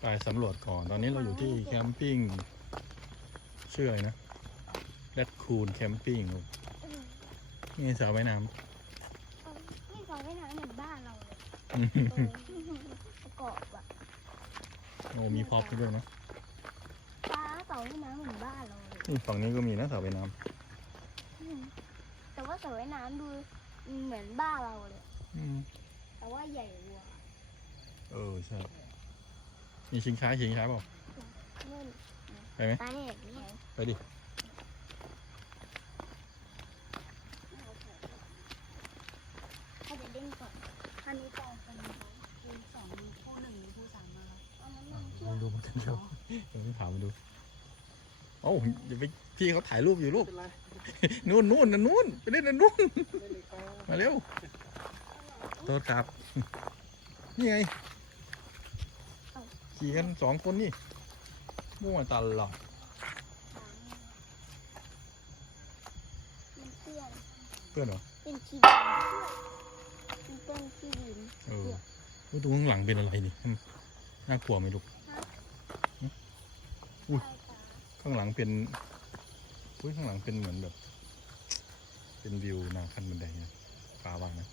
ไปสำรวจก่อน ตอนนี้เราอยู่ที่แคมปิ้งชื่ออะไรนะแรดคูนแคมปิ้งนี่สระว่ายน้นี่สระว่ายน้ำเหมือนบ้านเราเลยำเออประกอบอะโอ้มีพร็อพด้วยนะฟ้าสระว่ายน้ำเหมือนบ้านเราเลยนี่ฝั่งนี้ก็มีนะสระว่ายน้อืมแต่ว่าสระว่ายน้ำดูเหมือนบ้านเราเลยำอืมแต่ว่าใหญ่กว่า เออใช่ มีชิงช้าชิงช้าเปล่าเล่นไปไหมตาเนี่ยนี่ไงไปดิให้จะเล่นก่อนอันนี้กองเป็นคูณสองมีคู่หนึ่งมีคู่สามนะคะเอาน้ำมันเชื่อไม่รู้เหมือนกันเดี๋ยวเดี๋ยวต้องถามมาดูโอ้าอย่าไปพี่เขาถ่ายรูปอยู่ลูกเป็นไรนู่นนู่นนั่นนู่นไปเล่นนั่นนู่นไม่เลยครับมาเร็วโทษครับนี่ไง ขี่กันสองคนนี่มั่วตลอดมันเพื่อนเพื่อนเหรอเป็นขี้ดินเป็นต้นขี้ดินเออว่าตรงข้างหลังเป็นอะไรนี่มันน่ากลัวไหมลูกอุ๊ยข้างหลังเป็นอุ้ยข้างหลังเป็นเหมือนแบบ เป็นวิวนาคันบันไดนะฟ้าวางนะ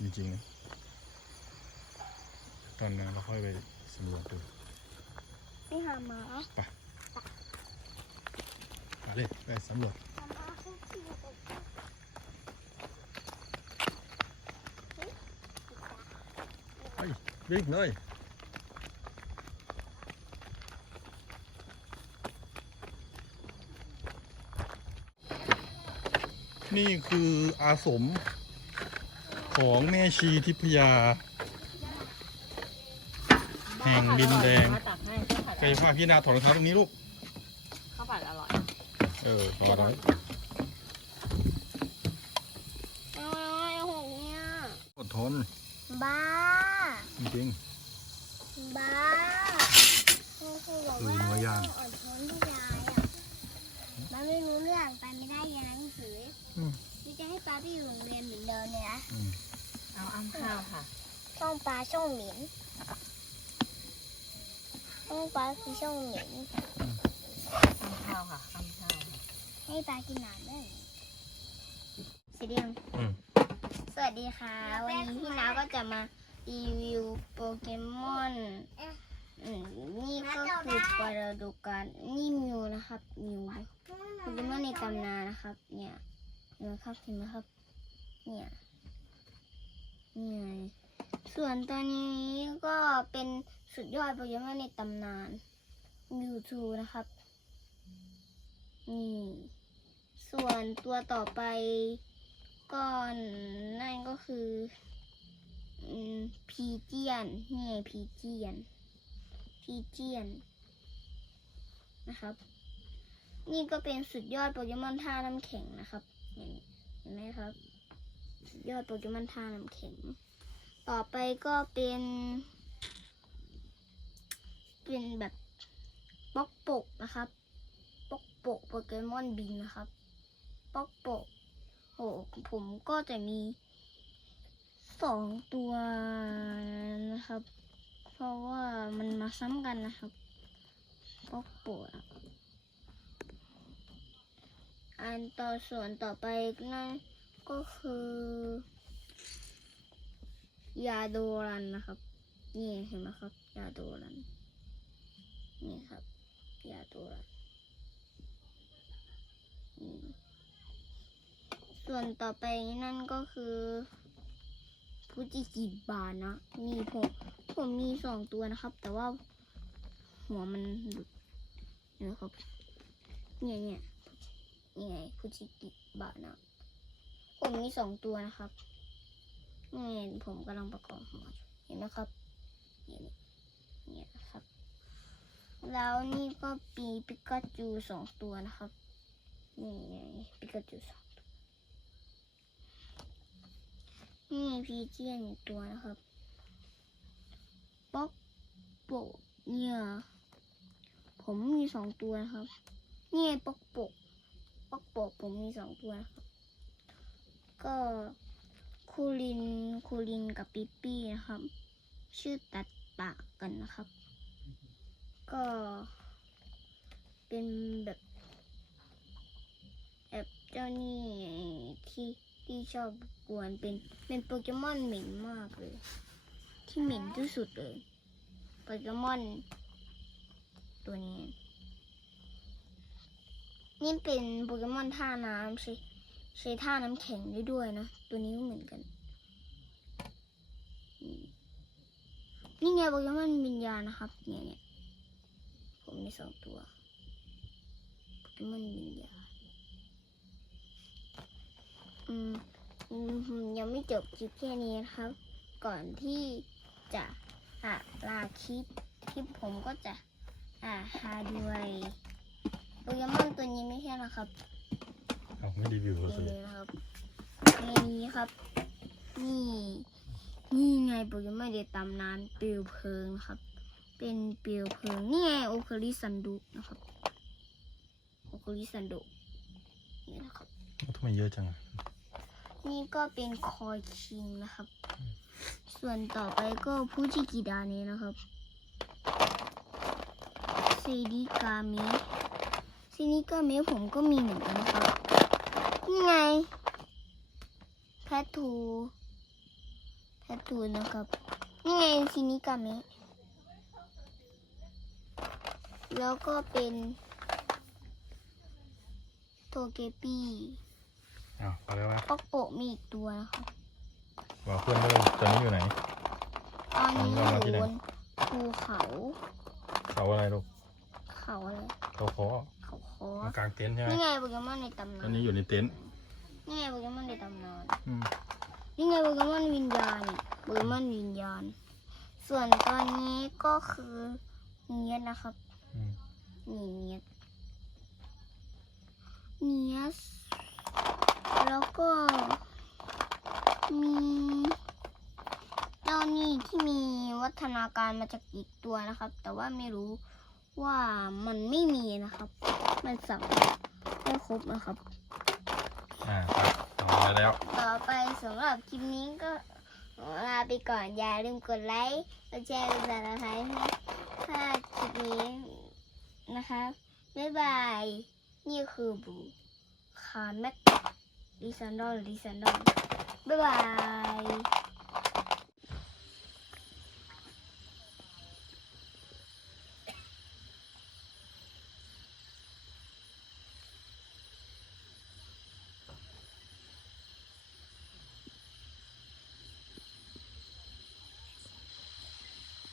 จริงๆนะ ตอนนั้นเราค่อยไปสำรวจดูนี่หาหมามาเลยไปสำรวจหาหมาคุกคีกับวิ่งเลยนี่คืออาสมของแม่ชีทิพยา แห่งดินแดงมาตักให้ข้าวผัดกายภาพพี่นาถอดรองเท้าตรงนี้ลูก ข้าวผัดอร่อยเออพอแล้วเอาไอ้หกเนี่ยอดทนบ้า จริง บ้าครูครูบอกเออว่าเนื้อย่างต้องอดทนทุกยายอะบ้าไม่รู้เรื่องไปไม่ได้เรียนหนังสืออมพี่จะให้ป้าไปอยู่โรงเรียนเหมือนเดิมเลยนะๆอืมเอาอ้ำข้าวค่ะ ช่องปลาช่องหมิน ช่องปลาคือช่องหมินอ้ำข้าวค่ะอ้ำข้าวให้ปลากินน้ำด้วยสีเดียงอืม สวัสดีค่ะ วันนี้พี่น้าก็จะมารีวิวโปเกมอนอืมนี่ก็คือปรดูการนี่มิวนะครับมิวโปเกมอนในตำนานนะครับ เนี่ยเห็นไหมครับเห็นไหมครับ เนี่ยนี่ไง ส่วนตัวนี้ก็เป็นสุดยอดโปเกมอนในตำนานมิวทูนะครับนี่ส่วนตัวต่อไปก็นั่นก็คือพีเจียนนี่พีเจียนพีเจียนนะครับ นี่ก็เป็นสุดยอดโปเกมอนท่าน้ำแข็งนะครับนเห็นไหมครับ สุดยอดโปเกมอนท่าน้ำแข็ง ต่อไปก็เป็น เป็นแบบป๊อกปกนะครับป๊อกโปกโปเกมอนบินนะครับป๊อกโปกโอ้ผมก็จะมีสองตัวนะครับ เพราะว่ามันมาซ้ำกันนะครับป๊อกโปกอันต่อส่วนต่อไปนั่นก็คือ ยาโดรันนะครับ นี่เห็นไหมครับ ยาโดรัน นี่ครับ ยาโดรันส่วนต่อไปนั่นก็คือฟูจิกิบานะ มีผมผมมีสองตัวนะครับ แต่ว่าหัวมันหลุดเห็นะครับ เนี่ยเนี่ยนี่ไงฟูจิกิบานะ ผมมีสองตัวนะครับ นี่ผมกำลังประกอบหัวอยู่เห็นไหมครับนี่นี่นะครับ แล้วนี่ก็ปีปิกาจูสองตัวนะครับ นี่ไงปิกาจูสองตัวนี่พีเจียนอีกตัวนะครับป๊อกโปะเนี่ยผมมีสองตัวนะครับ นี่ป๊อกโปะป๊อกโปะผมมีสองตัวนะครับ ก็ คูลินคูลินกับปิปปี้นะครับ ชื่อตัดปากกันนะครับ ก็เป็นแบบแบบเจ้านี่ที่ที่ชอบกวนเป็นเป็นโปเกมอนเหม็นมากเลย ที่เหม็นที่สุดเลยโปเกมอนตัวนี้ นี่เป็นโปเกมอนท่าน้ำใช้ใช้ท่าน้ำแข็งได้ด้วยนะ ตัวนี้ก็เหมือนกันอืมนี่ไงโปเกมอนวิญญาณนะครับ เนี่ยเนี่ยผมมีสองตัวโปเกมอนวิญญาณอืมอืมยังไม่จบคลิปแค่นี้นะครับ ก่อนที่จะอะลาคลิปคลิปผมก็จะอ่าหาด้วยโปเกมอนตัวนี้ไม่ใช่นะครับ เอาไม่รีวิวนี่สิเลยนะครับ ในนี้ครับ นี่ นี่ไงโปเกมอนเดตำนานเปลวเพลิงครับ เป็นเปลวเพลิงนี่ไงโอคาริซันดุนะครับโอคาริซันดุนี่นะครับทำไมเยอะจังอะนี่ก็เป็นคอยคิงนะครับ ส่วนต่อไปก็ฟูจิกิดาเนะนะครับเซดิกามิเซดิกามิผมก็มีเหมือนกันนะครับนี่ไง แพททูแพททูนะครับ นี่ไงซินิกามิแล้วก็เป็นโทเกปีเอาไปแล้ววะปอกโปะมีอีกตัวนะครับบอกเพื่อนด้วยตอนนี้อยู่ไหน ตอนนี้เอาเรามาอที่ยู่ไหนบนภูเขาเขาอะไรลูกเขาอะไรเขาคอเขาคอมากางเต็นท์ใช่ไหมนี่ไงโปเกมอนในตำตนาอนนนี้อยู่ในเต็นท์ นี่ไงโปเกมอนในตำนาน อืมนี่ไงโปเกมอนวิญญาณเนี่ยโปเกมอนวิญญาณ ส่วนตอนนี้ก็คือเนียสนะครับ อืมนี่เนียสเนียสแล้วก็มีเจ้านี่ที่มีวัฒนาการมาจากอีกตัวนะครับ แต่ว่าไม่รู้ว่ามันไม่มีนะครับ มันสับไม่ครบนะครับอ่าครับเอแล้ว ต่อไปสำหรับคลิปนี้ก็ลาไปก่อน อย่าลืมกดไลค์กดแชร์กดติดตามให้ถ้าคลิปนี้นะคะบ๊ายบาย นี่คือบูคาร์แม็กดิซันดอนดิซันดอนบ๊ายบาย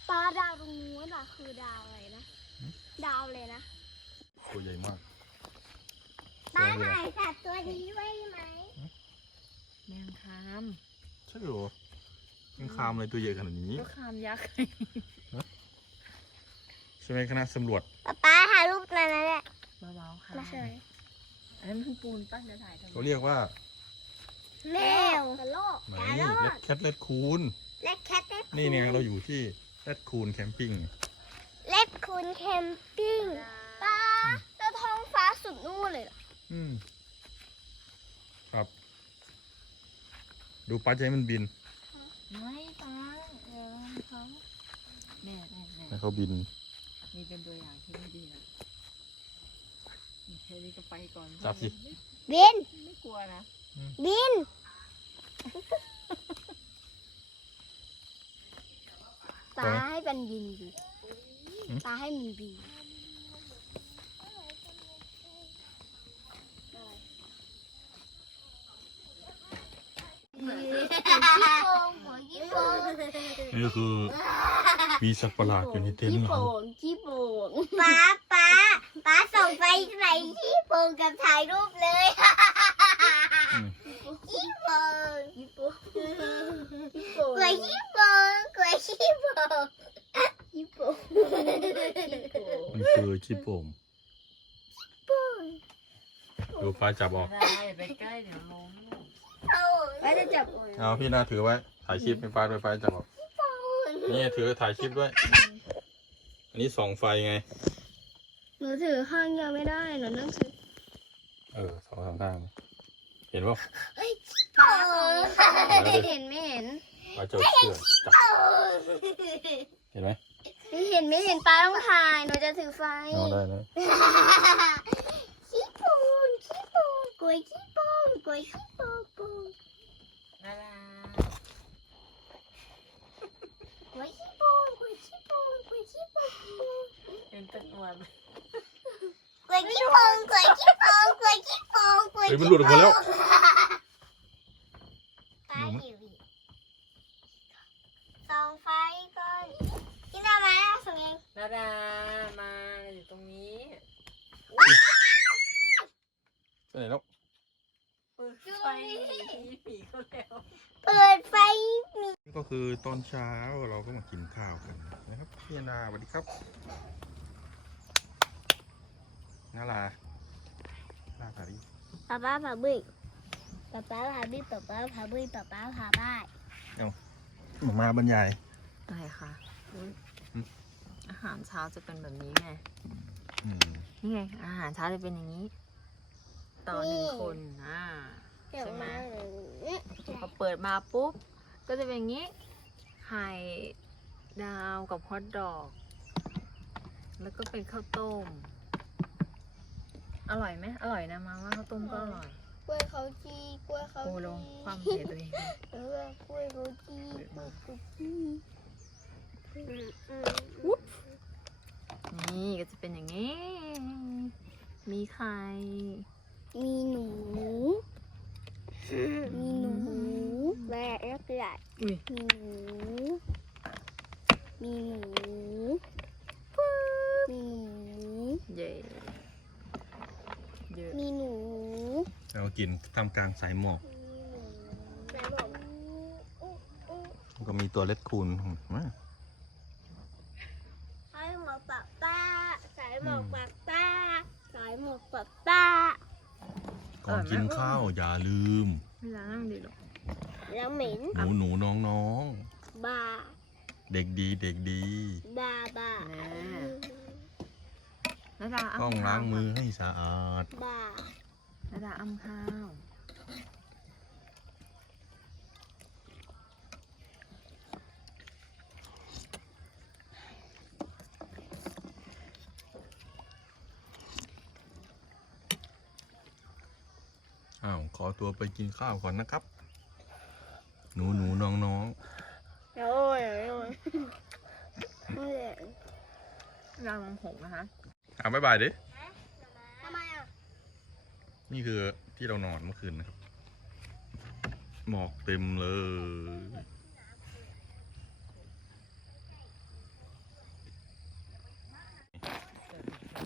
ปลาดาวตรงนู้นอะคือดาวอะไรนะ ดาวเลยนะ ตัวใหญ่มากป้าถ่ายสัตว์ตัวนี้ไว้ไหม แมงคามใช่เหรอยังคามอะไรตัวใหญ่ขนาดนี้ ก็คามยักษ์ใช่ไหมคณะสำรวจป๊าป๊าถ่ายรูปในนั้นแหละเบาๆค่ะไม่ใช่อันนั้นมันปูนปั้นจะถ่ายทำไมเขาเรียกว่าแมวกระโลกไหนกระโลเลกดแคทเลดคูนเล็กแคทเล็กนี่เนี่ยเราอยู่ที่เลดคูนแคมปิ้ง เล็กคุณแคมปิ้งป้าแล้วท้องฟ้าสุดนู่นเลยเหรออืม ครับ ดูปลาใจมันบินไม่ตาเออเขาแม่แม่แม่ให้เขาบิน นี่เป็นตัวอย่างที่ไม่ดีนะแค่นี้ก็ไปก่อนจับสิ บิน ไม่กลัวนะ บินป้าให้มันบินดิ ป้าให้มันบินขี้โป่งหัวขี้โป่งนี่คือปีสักประหลาดอยู่ในเต็นท์ขี้เราโป่งขี้โป่งป้าป้าป้าส่งไปใส่ขี้โป่งกับถ่ายรูปเลยอืมขี้โป่งขี้โป่งกล้วยขี้โป่งกล้วยขี้โป่ง ขี้โป่งมันคือชิโป่งดูปลาจับออก ได้ไปใกล้เดี๋ยวล้มป้าจะจับเอาพี่นาถือไว้ ถ่ายคลิปเป็นปลาด้วยไฟจับออก นี่ถือถ่ายคลิปด้วย อันนี้ส่องไฟไง หนูถือข้างเดียวไม่ได้หนูต้องถือเออสองสามข้างเห็นป่ะป้าป้าไม่เห็นไม่เห็นปลาเจ้าเชื่อจับเห็นไหม ไม่เห็นไม่เห็นป้าต้องถ่ายหนูจะถือไฟเอาได้แล้วขี้ปูนขี้ปูนกล้วยขี้ปูนกล้วยขี้ปูนปูนน่ารักกล้วยขี้ปูนกล้วยขี้ปูนกล้วยขี้ปูนปูนเป็นต้นอวดกล้วยขี้ปูนกล้วยขี้ปูนกล้วยขี้ปูนกล้วยเฮ้ยขี้มันหลุดออกมาแล้วป้าอยู่อีกส่องไฟก่อนกินได้ไหมส่องเอง นาดามาอยู่ตรงนี้ ไปไหนแล้ว เปิดไฟผีผีเขาแล้ว เปิดไฟมี นี่ก็คือตอนเช้าเราก็มากินข้าวกัน นะครับพี่นาสวัสดีครับนาลานาสาดีป๊าป๊าพาบึ้ยป๊าป๊าพาบึ้ยป๊าป๊าพาบึ้ยป๊าป๊าพาบ้านมามาบรรยายอะไรคะอุ๊ยอืมอาหารเช้าจะเป็นแบบนี้ไงอืมนี่ไง อาหารเช้าจะเป็นอย่างนี้ ต่อหนึ่งคนอ่าเดี๋ยวใช่ไหมมาพอเปิดมาปุ๊บ ก็จะเป็นอย่างนี้ไข่ ดาวกับฮอทดอก แล้วก็เป็นข้าวต้ม อร่อยไหมอร่อยนะมาว่าข้าวต้มก็อร่อย กล้วยเขาจีกล้วยเขาโอ้จีลงความเสียตัวเองเออกล้วยเขาจีกล้วยเขาจีอืมอืมนี่ก็จะเป็นอย่างนี้ มีไข่ มีหนู มีหนูแม่เล็กใหญ่อุ้ยมีหนู มีหนูมีหนูเย่เยอะมีหนูเรากินทำกลางสายหมอกไหนบอกแล้วก็มีตัวเล็ดคูนมาสายหมอกปากป้าสายหมอกปากป้าสายหมอกปากป้าก่อนกินข้าวอย่าลืมเวลานั่งดีหรอกแล้วเหม็นหนูหนูน้องน้องบา เด็กดีเด็กดีบาบาแล้วดาต้องอ้ำล้าข้างวมือให้สะอาดบาแล้วดาอ้ำข้าวอ้าว ขอตัวไปกินข้าวก่อนนะครับ หนูหนูน้องน้องโอ้ยโอ้ยโอ้ย ดาลองหกนะคะอะบ๊ายบายดิทำไมอะนี่คือที่เรานอนเมื่อคืนนะครับ หมอกเต็มเลย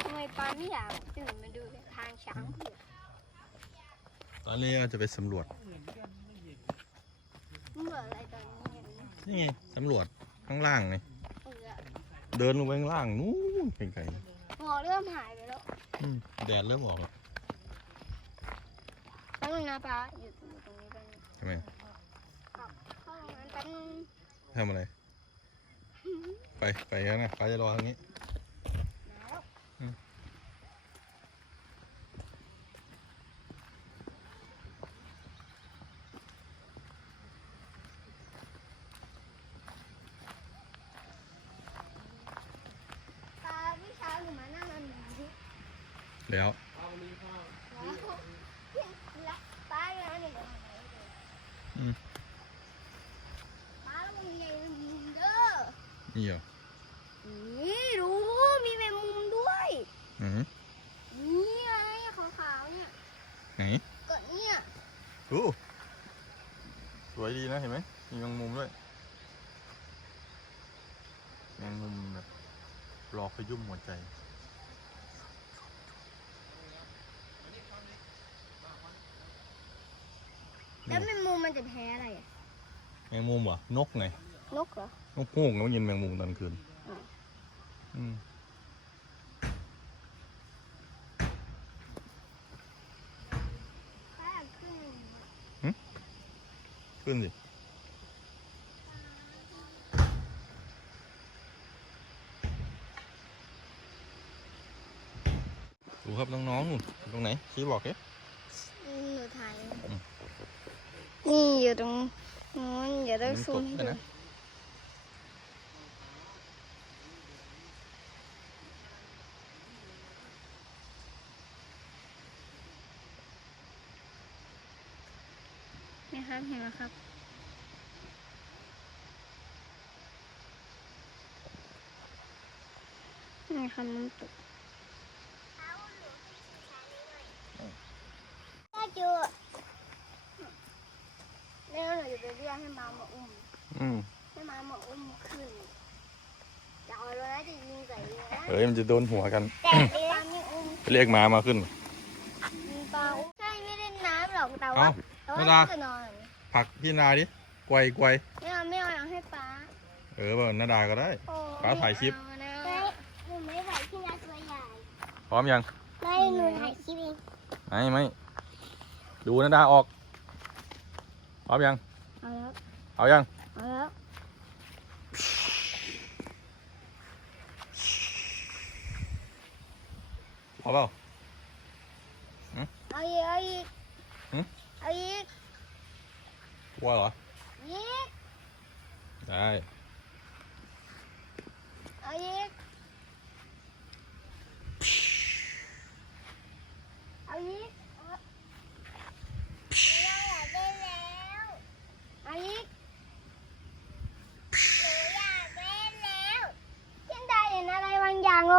ทำไมปาไม่อยากตื่นมาดูทางช้างเผือกตอนนี้เราจะไปสำรวจ มันเหลืออะไรตอนนี้อย่างนี้นี่ไงสำรวจข้างล่างไงเผือกเดินลงไปข้างล่างนู้น ไกลหมอเริ่มหายไปแล้วๆอืมแดดเริ่มออกแล้วแป๊บนึงนะป้าอยู่อยู่ตรงนี้แป๊บนึงใช่ไหมกลับเข้าโรงงานแป๊บนึงทำอะไร ไปไปแล้วนะป้าจะรอทางนี้ มาแล้ว อืม ป้าพี่เช้าหนูมานั่งอันนี้ แล้วแล้วป้าแล้วหนูจะทำอะไรดีอืมป้าแล้วมึงไงมุมเด้อนี่เหรอนี่รู้ มีแมงมุมด้วยไหนนี่ไงขาวๆเนี่ย ไหนก็เนี่ยโอ้สวยดีนะเห็นไหม มีแมงมุมด้วย แมงมุมแบบรอขยุ่มหัวใจ แล้ว แมงมุมมันจะแพ้อะไรอะแมงมุมเหรอ นกไง นกเหรอ นกฮูกมันยินแมงมุมตอนคืนอืมอืมป้าขึ้นขึ้นสิดูครับน้องๆนู่นตรงไหนชี้บอกเอ๊ะ ห นูถ่ายอืมกนี่อยู่ตรงนู้นเดี๋ยวต้องมันซูกมดให้เลยดูนะนะครับเห็นไหมครับนี่ครับน้ำตกก็จูแล้วเราจะ ไปเรียกให้มามาอุ้ม อืมให้มามาอุ้มขึ้นจะเอาแล้วจะยิงใส่เลยนะเฮ้ยมันจะโดนหัวกัน แต่ปลาไม่อุ้มเรียกม้ามาขึ้นยิงปลาอุ้มใช่ไม่เล่นน้ำหรอกแต่เอ้าว่าแต่ไม่ว่าได้จะนอนผลักพี่นาดิไกวไกวไม่เอาไม่เอาเอาให้ป้าเออเบอร์นาดาก็ได้ โอ้ป้าถ่ายคลิป ไม่เอานะหนูไม่ถ่ายที่นาตัวใหญ่พร้อมยังไม่หนูถ่ายคลิปเองไม่ไม่ดูนาดาออกพร้อมยัง เอาแล้ว เอายัง เอาแล้วพอเปล่าเอาอีก เอาอีกหืมเอาอีกกลัวเหรอ อีกได้ เอาอีกเอาอีกเอาเราอยากได้แล้วเอาอีกหนูอยากเล่นแล้วเช่นใดเห็นอะไรบา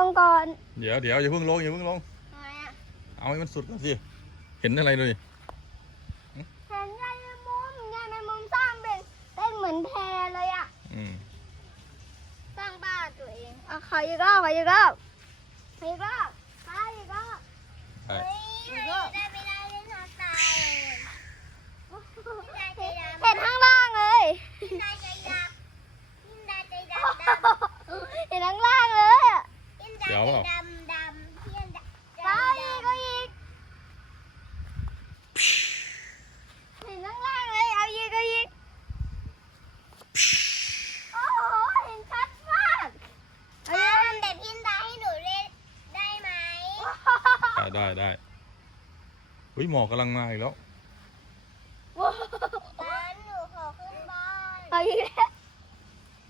งอย่างลงก่อนเดี๋ยวเดี๋ยวอย่าเพิ่งลงอย่าเพิ่งลง ทำไมอะเอาให้มันสุดก่อนสิเห็นอะไรเลยเห็นยายแมงมุมยายแมงมุมสร้างเป็นเป็นเหมือนแพเลยอะ อืมสร้างบ้านตัวเองอะขออีกรอบขออีกรอบขออีกรอบขออีกรอบได้ได้ไม่ได้เล่นทางตาเลยเห็นข้างล่างเลยเห็นข้างล่างเลยอะ เดี๋ยวเปล่า ก็อีกก็อีกเห็นข้างล่างเลยเอาอีกก็อีกโอ้โหเห็นชัดมากเอาอีก ทำแบบพินดาให้หนูเล่นได้ไหม ได้ได้ได้เฮ้ยหมอกกำลังมาอีกแล้ว ร้านหนูขอขึ้นบ้านเอาอีกแล้ว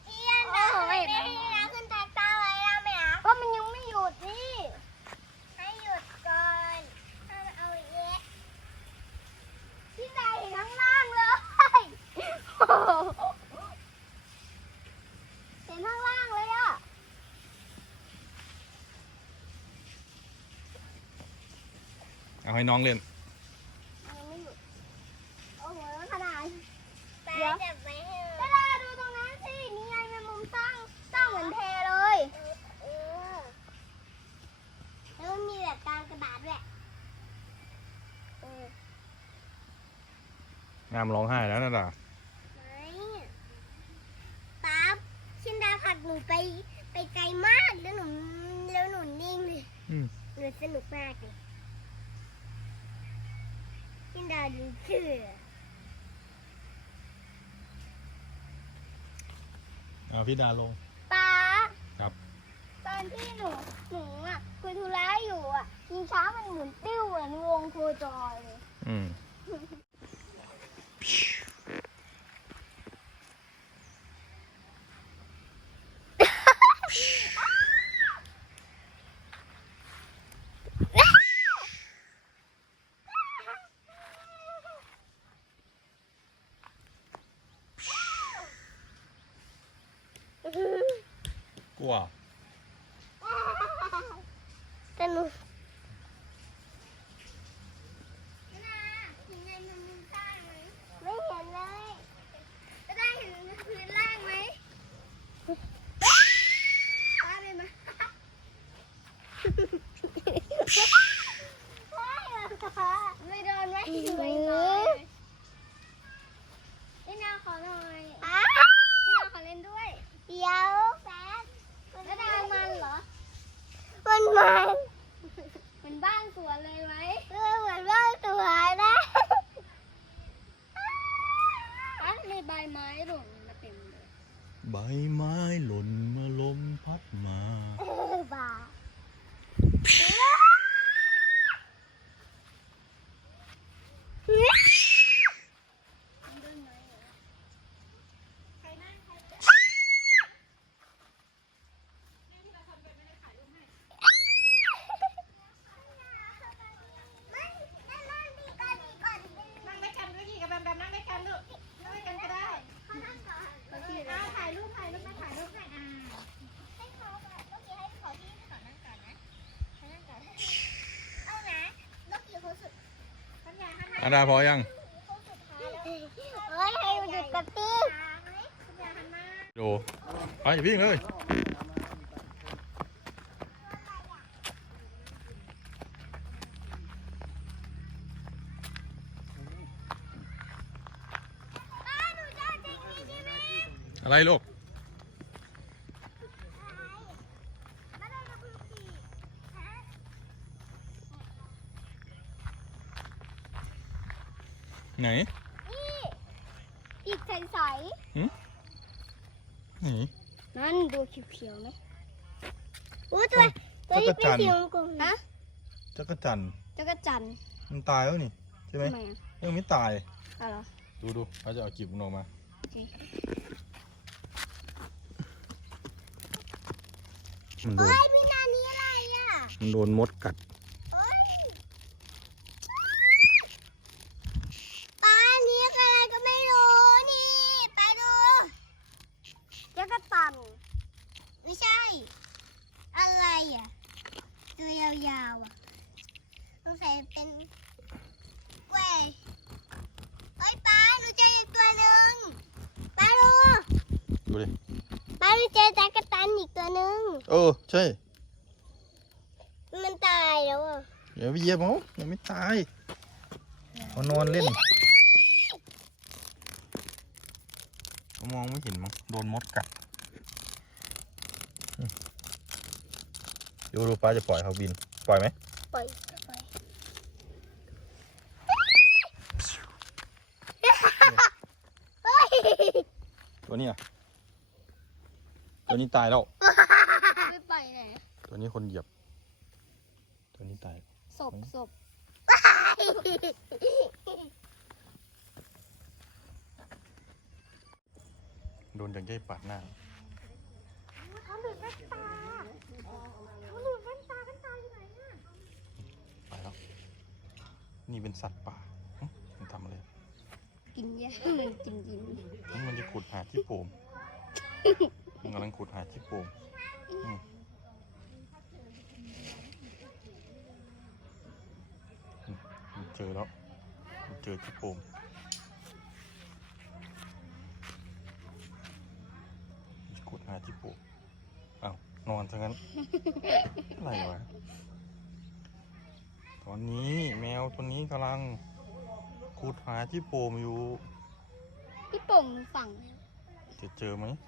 พี่ยันดาไม่ให้นะขึ้นแท็กตาไว้ได้ไหมอะก็มันยังไม่หยุดนี่ให้หยุดก่อนถ้าเอาเยอะที่ไหนเห็นข้างล่างเลยเห็นข้างล่างเลยอะเอาให้น้องเล่น ยังไม่หยุดโอ้โหแล้วขนาด ป้า เดี๋ยว จะไม่ให้ เวลาดูตรงนั้นสิ นี่ไงแมงมุมสร้างสร้างเหมือนเทเลย เออแล้วมันมีแบบกลางกระดาษด้วย เอองามร้องไห้แล้วนาดา ไม่ป๊าชินดาผลักหนูไปไปไกลมากแล้วหนูแล้วหนูนิ่งเลย อืม หนูสนุกมากเลยชิ นดาดูเชื่อเอาพี่ดาลง ป้าครับ ตอนที่หนูหนูอะคุยธุระอยู่อะยิงช้ามันหมุนติ้วเหมือนวงโคจรเลย อืม กลัว สนุก ไม่เห็นเลยจะได้เห็นพื้นล่างไหมป้าเลยมาไม่โดนไหมไม่โดนพี่นาขอหน่อยพี่นาขอเล่นด้วย เดี๋ยวแฟน แล้วดามันเหรอ มันมัน เหมือนบ้านสวนเลยไหม เออเหมือนว่าตัวนะ อะมีใบไม้หล่นมาเต็มเลย ใบไม้หล่นเมื่อลมพัดมา เออบ้า อาดาพอยังเฮ้ยให้มันหยุดกับตีโดไปวิ่งเลยป้าหนูจะเอาเทคนิคใช่ไหมอะไรลูก ไม่ได้นะคุณสี่ฮะ ไห นนี่อีกใสไหนๆนั่นดูเขียวๆไหมๆอู้ตัวตัวนี้เป็นสีกลมๆนะจักรจันทร์จักรจันทร์มันตายแล้วนี่ใช่ไหมทำไมอะยังไม่ตาย อะไรอ ดูดูเขาจะเอากีบมันออกมาโอเค มันโดนเฮ้ยพี่นานี่อะไรอะมันโดนมดกัด เฮ้ยป้านี่อะไรก็ไม่รู้นี่ ไปดู จักรตันไม่ใช่ อะไรอะ ตัวยาวๆอะต้องใส่เป็นกล้วยเฮ้ยป้าหนูเจออีกตัวหนึ่งป้าดูดูดิป้าหนูเจอจักรตันอีกตัวหนึ่งเออใช่มันตายแล้วอะเดี๋ยวไปเหยียบเขายังไม่ตายเขานอนเล่นเขามองไม่เห็นมั้งโดนมดกัดอืม ดูดูป้าจะปล่อยเขาบิน ปล่อยไหมปล่อยปล่อยตัวนี้อะตัวนี้ตายแล้วไม่ไปไหนตัวนี้คนเหยียบ ตัวนี้ตาย ศพศพโดนจังเก้ปาดหน้า เขาหลุดแว่นตาเขาหลุดแว่นตาแว่นตาอยู่ไหนอะ ไปแล้ว นี่เป็นสัตว์ป่าหึมันทำอะไรกินหญ้ามันกินดินนี่มันจะขุดหาที่โป่งมันกำลังขุดหาที่โป่งอืมอืมมันเจอแล้วมันเจอที่โป่งมันจะขุดหาที่โป่งอ้าวนอนซะงั้น อะไรวะต อนนี้แมวตัวนี้กำลังขุดหาที่โป่งอยู่ พี่โป่งมันฝั่งจะเจอไหมแม